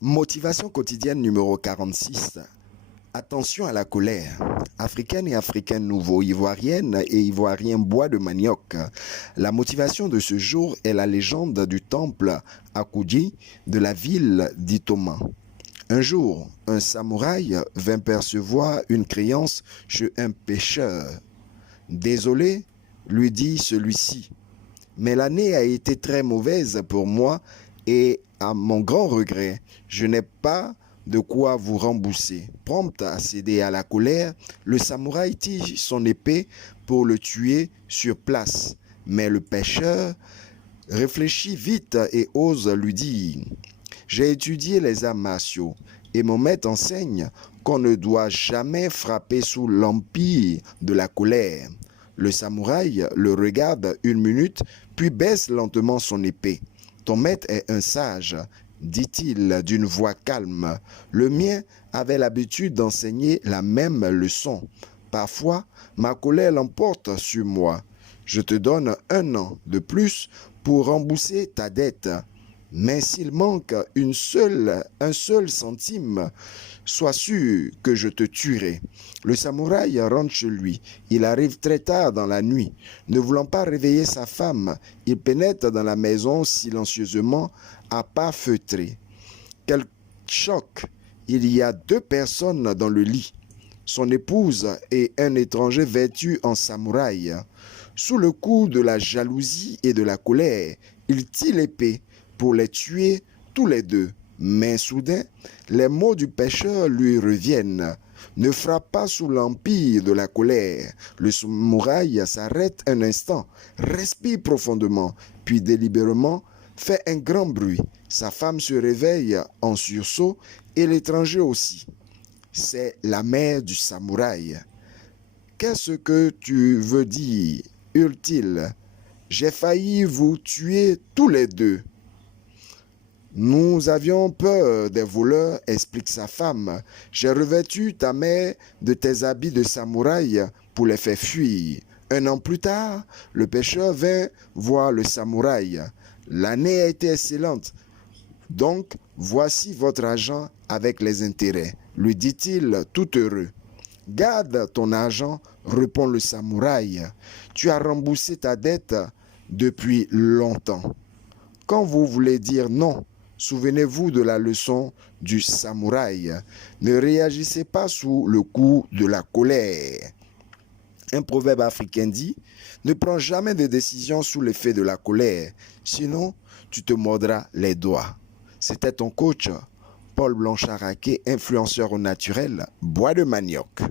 Motivation quotidienne numéro 46. Attention à la colère. Africaines et Africains nouveaux, Ivoiriennes et Ivoiriens bois de manioc. La motivation de ce jour est la légende du temple Akudji de la ville d'Itoma. Un jour, un samouraï vint percevoir une créance chez un pêcheur. Désolé, lui dit celui-ci, mais l'année a été très mauvaise pour moi et à mon grand regret, je n'ai pas de quoi vous rembourser. Prompt à céder à la colère, le samouraï tige son épée pour le tuer sur place. Mais le pêcheur réfléchit vite et ose lui dire « J'ai étudié les arts martiaux et mon maître enseigne qu'on ne doit jamais frapper sous l'empire de la colère. » Le samouraï le regarde une minute, puis baisse lentement son épée. « Ton maître est un sage, dit-il d'une voix calme. Le mien avait l'habitude d'enseigner la même leçon. Parfois, ma colère l'emporte sur moi. Je te donne 1 an de plus pour rembourser ta dette. Mais s'il manque un seul centime, sois sûr que je te tuerai. » Le samouraï rentre chez lui. Il arrive très tard dans la nuit. Ne voulant pas réveiller sa femme, il pénètre dans la maison silencieusement, à pas feutrés. Quel choc! Il y a 2 personnes dans le lit. Son épouse et un étranger vêtu en samouraï. Sous le coup de la jalousie et de la colère, il tire l'épée pour les tuer tous les 2. Mais soudain, les mots du pêcheur lui reviennent. Ne frappe pas sous l'empire de la colère. Le samouraï s'arrête un instant, respire profondément, puis délibérément fait un grand bruit. Sa femme se réveille en sursaut et l'étranger aussi. C'est la mère du samouraï. « Qu'est-ce que tu veux dire ?» hurle-t-il. « J'ai failli vous tuer tous les 2. » Nous avions peur des voleurs, explique sa femme. J'ai revêtu ta mère de tes habits de samouraï pour les faire fuir. 1 an plus tard, le pêcheur vint voir le samouraï. L'année a été excellente. Donc, voici votre argent avec les intérêts, lui dit-il tout heureux. Garde ton argent, répond le samouraï. Tu as remboursé ta dette depuis longtemps. Quand vous voulez dire non, souvenez-vous de la leçon du samouraï. Ne réagissez pas sous le coup de la colère. Un proverbe africain dit « Ne prends jamais de décision sous l'effet de la colère, sinon tu te mordras les doigts. » C'était ton coach, Paul Blanchard-Raquet, influenceur au naturel, bois de manioc.